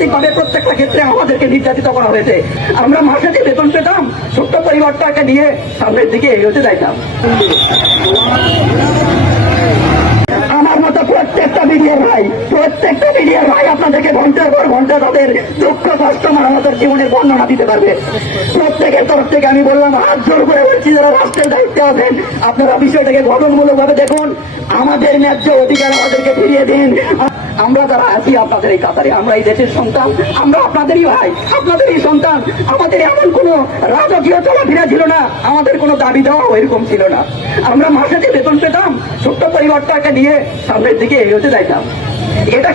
রাজনৈতিকভাবে প্রত্যেকটা ক্ষেত্রে আমাদেরকে নির্যাতিত করা হয়েছে। আমরা মাসে যে বেতন পেতাম, ছোট্ট পরিবারটাকে নিয়ে সামনের দিকে এগোতে যাইতাম। আমার মতো প্রত্যেকটা মিডিয়ার ভাই আপনাদেরকে ঘন্টার পর ঘন্টা তাদের দুঃখ কষ্ট আমাদের জীবনের বর্ণনা দিতে পারবে। প্রত্যেকের তরফ থেকে আমি বললাম, হাত জোর করে বলছি, যারা রাষ্ট্রের দায়িত্বে আছেন আপনারা বিষয়টাকে গঠনমূলক ভাবে দেখুন, আমাদের ন্যায্য অধিকার আমাদেরকে ফিরিয়ে দিন। আমরা যারা আছি আপনাদের এই কাতারে, আমরা এই দেশের সন্তান, আমরা আপনাদেরই ভাই, আপনাদেরই সন্তান। আমাদের এমন কোনো রাজকীয় চলাফেরা ছিল না, আমাদের কোনো দাবি দেওয়া এরকম ছিল না। আমরা মাসে যে বেতন পেতাম, ছোট্ট পরিবারটাকে নিয়ে সামনের দিকে এগোতে যাইতাম। এটা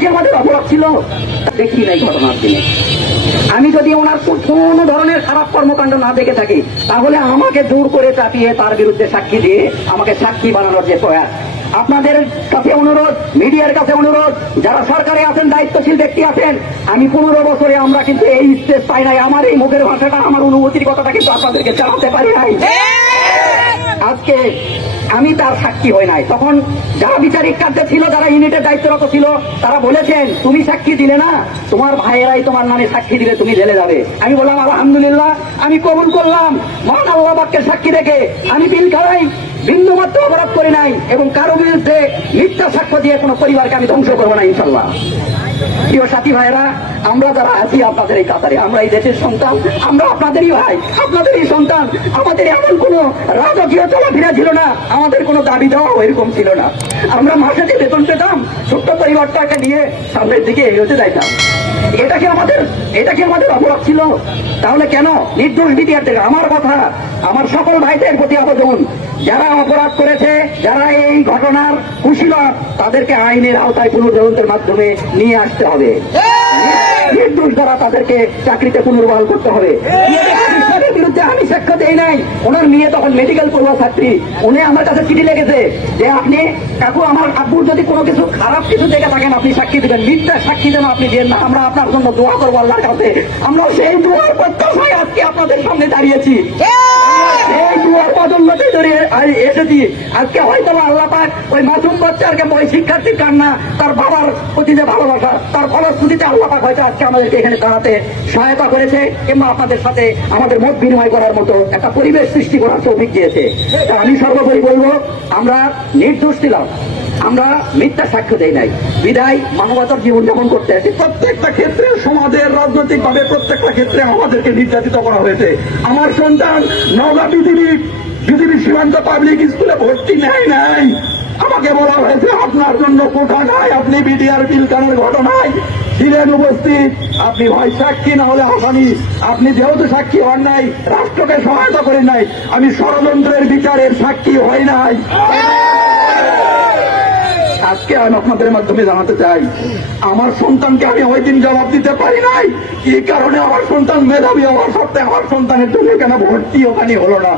কি আমাদের অপরাধ ছিল? দেখি নাই ঘটনার দিনে। আমি যদি ওনার কোন ধরনের খারাপ কর্মকাণ্ড না দেখে থাকি, তাহলে আমাকে জোর করে চাপিয়ে তার বিরুদ্ধে সাক্ষী দিয়ে আমাকে সাক্ষী বানানোর যে প্রয়াস। আপনাদের কাছে অনুরোধ, মিডিয়ার কাছে অনুরোধ, যারা সরকারে আছেন, দায়িত্বশীল ব্যক্তি আছেন, আমি 15 বছরে আমরা কিন্তু এই স্টেজ পাই নাই। আমার এই মুখের ভাষাটা, আমার অনুভূতির কথাটা কিন্তু আপনাদেরকে জানাতে পারি নাই। আজকে আমি তার সাক্ষী হই নাই। তখন যারা বিচারিক কার্যে ছিল, যারা ইউনিটের দায়িত্বরত ছিল, তারা বলেছেন তুমি সাক্ষী দিলে না, তোমার ভাইয়েরাই তোমার নামে সাক্ষী দিলে তুমি জেলে যাবে। আমি বললাম আলহামদুলিল্লাহ, আমি কবুল করলাম। মহান আল্লাহ পাকের সাক্ষী রেখে আমি পিলখানায় বিন্দুমাত্র অপরাধ করি নাই এবং কারো বিরুদ্ধে মিথ্যা সাক্ষ্য দিয়ে কোনো পরিবারকে আমি ধ্বংস করবো না, ইনশাল্লাহ। প্রিয় সাথী ভাইয়েরা, আমরা যারা আছি আপনাদের এই কাতারে, আমরা এই দেশের সন্তান, আমরা আপনাদেরই ভাই, আপনাদেরই সন্তান। আমাদের এমন কোনো রাজকীয় চলাফেরা ছিল না, আমাদের কোনো দাবি দেওয়া এরকম ছিল না। আমরা মাসে যে বেতন পেতাম, ছোট্ট পরিবারটাকে নিয়ে সামনের দিকে এগোতে যাইতাম। এটা কি আমাদের অপরাধ ছিল? তাহলে কেন নির্দোষ বিটিআরদের? আমার কথা, আমার সকল ভাইদের প্রতি আবেদন, যারা অপরাধ করেছে, যারা এই ঘটনার কুশীলব, তাদেরকে আইনের আওতায় পুনর্তদন্তের মাধ্যমে নিয়ে আসতে হবে। নির্দোষ যারা, তাদেরকে চাকরিতে পুনর্বহাল করতে হবে। বিরুদ্ধে আমি সাক্ষ্য দেই নাই। ওনার মেয়ে তখন মেডিকেল পড়ুয়া ছাত্রী, উনি আমার কাছে চিঠি লিখেছে যে আপনি কাকু, আমার আব্বুর যদি কোনো কিছু খারাপ কিছু দেখে থাকেন আপনি সাক্ষী দিবেন, মিথ্যা সাক্ষী যেন আপনি দেন না। আমরা আপনার জন্য দোয়া করবো আল্লাহর কাছে। আমরা সেই দোয়ার প্রত্যাশায় আজকে আপনাদের সামনে দাঁড়িয়েছি, এই দোয়ার বদৌলতে ধরে এসেছি। আজকে হয়তো আল্লাহ পাক ওই মাসুম বাচ্চাকে, ওই শিক্ষার্থীর কান্না, তার বাবার প্রতি যে ভালোবাসা, তার ফলশ্রুতিতে আল্লাহ পাক হয়তো আজকে আমাদেরকে এখানে দাঁড়াতে সহায়তা করেছে, কিংবা আপনাদের সাথে আমাদের মত বিনিময় করার মতো একটা পরিবেশ সৃষ্টি করার তৌফিক দিয়েছে। আমি সর্বোপরি বলবো, আমরা নির্দোষ ছিলাম, আমরা মিথ্যা সাক্ষ্য দেই নাই, বিদায় মানবতার জীবনযাপন করতে আছি। প্রত্যেকটা ক্ষেত্রে, সমাজের রাজনৈতিক ভাবে প্রত্যেকটা ক্ষেত্রে আমাদেরকে নির্যাতিত করা হয়েছে। আমার সন্তান নওগাঁ বিজিবি সীমান্ত পাবলিক স্কুলে ভর্তি নেয় নাই। আমাকে বলা হয়েছে আপনার জন্য কোঠা নাই, আপনি বিডিআর পিলখানার ঘটনায় ছিলেন উপস্থিত, আপনি হয় সাক্ষী না হলে আসামি। আপনি যেহেতু সাক্ষী হন নাই, রাষ্ট্রকে সহায়তা করেন নাই, আমি ষড়যন্ত্রের বিচারের সাক্ষী হই নাই। আজকে আমি আপনাদের মাধ্যমে জানাতে চাই, আমার সন্তানকে আমি ওই দিন জবাব দিতে পারি নাই কি কারণে আমার সন্তান মেধাবী হওয়ার সত্ত্বে আমার সন্তানের জন্য কেন ভর্তি ওখানে হলো না।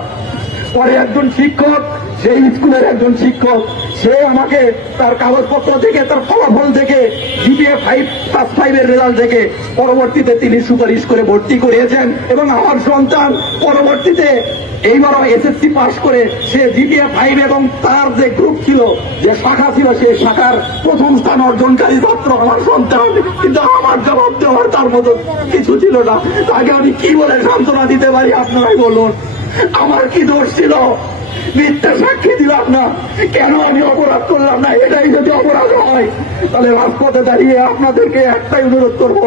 পরে একজন শিক্ষক, সেই স্কুলের একজন শিক্ষক, সে আমাকে তার কাগজপত্র থেকে, তার ফলাফল থেকে, জিপিএ 5+5 এর রেজাল্ট থেকে পরবর্তীতে তিনি সুপারিশ করে ভর্তি করিয়েছেন। এবং আমার সন্তান পরবর্তীতে এইবার এসএসসি পাস করে সে জিপিএ 5 এবং তার যে গ্রুপ ছিল, যে শাখা ছিল, সেই শাখার প্রথম স্থান অর্জনকারী ছাত্র আমার সন্তান। কিন্তু আমার জবাব দেওয়ার তার মতো কিছু ছিল না। তাকে আমি কি বলে সান্ত্বনা দিতে পারি আপনারাই বলুন। আমার কি দোষ ছিল? মিথ্যা সাক্ষী দিলাম না, কেন আমি অপরাধ করলাম না? এটাই যদি অপরাধ হয়, তাহলে রাজপথে দাঁড়িয়ে আপনাদেরকে একটাই অনুরোধ করব,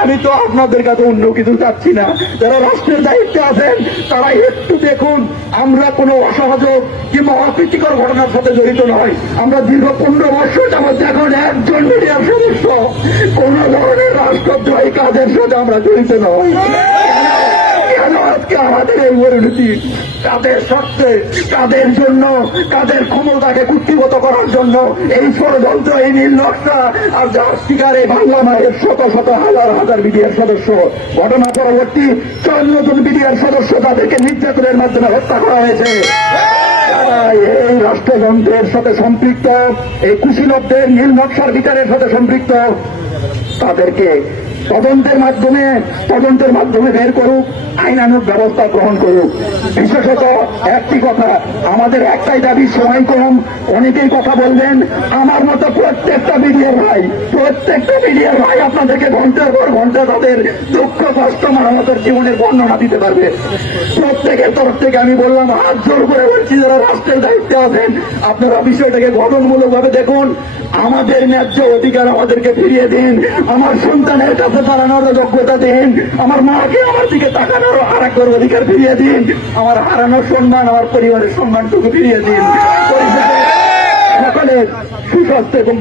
আমি তো আপনাদের কাছে অন্য কিছু চাচ্ছি না। যারা রাষ্ট্রের দায়িত্বে আছেন তারা একটু দেখুন, আমরা কোনো অসহযোগ কিংবা অপ্রীতিকর ঘটনার সাথে জড়িত নয়। আমরা দীর্ঘ 15 বছর যাবৎ এখন একজন মিডিয়ার সদস্য, কোন ধরনের রাষ্ট্রদ্রোহী কাজের সাথে আমরা জড়িত নই। কেন আজকে আমাদের এই পরিণতি? তাদের স্বার্থে, তাদের জন্য, তাদের ক্ষমতাকে কুক্ষিগত করার জন্য এই ষড়যন্ত্র, এই নীল নকশা, আর যার শিকারে বাংলা মায়ের শত শত হাজার হাজার বিডিআর সদস্য। ঘটনা পরবর্তী 54 জন বিডিআর সদস্য, তাদেরকে নির্যাতনের মাধ্যমে হত্যা করা হয়েছে। এই রাষ্ট্রযন্ত্রের সাথে সম্পৃক্ত, এই কুশীলবদের নীল নকশার বিচারের সাথে সম্পৃক্ত, তাদেরকে তদন্তের মাধ্যমে বের করুক, আইনানুগ ব্যবস্থা গ্রহণ করুক। বিশেষত একটি কথা, আমাদের একটাই দাবি, সময় কম, অনেকেই কথা বলবেন, আমার মতো প্রত্যেকটা মিডিয়ার ভাই আপনার আপনাদেরকে ঘন্টার পর ঘন্টা তাদের দুঃখ কষ্ট মানবতার জীবনের বর্ণনা দিতে পারবে। প্রত্যেকের তরফ থেকে আমি বললাম, হাত জোর করে বলছি, যারা রাষ্ট্রের দায়িত্বে আছেন আপনারা বিষয়টাকে গঠনমূলক ভাবে দেখুন। আমাদের ন্যায্য অধিকার আমাদেরকে ফিরিয়ে দিন, আমার সন্তানের কাছে দাঁড়ানোর যোগ্যতা দিন, আমার মাকে আমার দিকে তাকানোর আর একবার অধিকার ফিরিয়ে দিন, আমার হারানো সম্মান, আমার পরিবারের সম্মানটুকু ফিরিয়ে দিন। সকলের সুস্বাস্থ্য এবং